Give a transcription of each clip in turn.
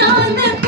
தான்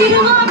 Peter Rock.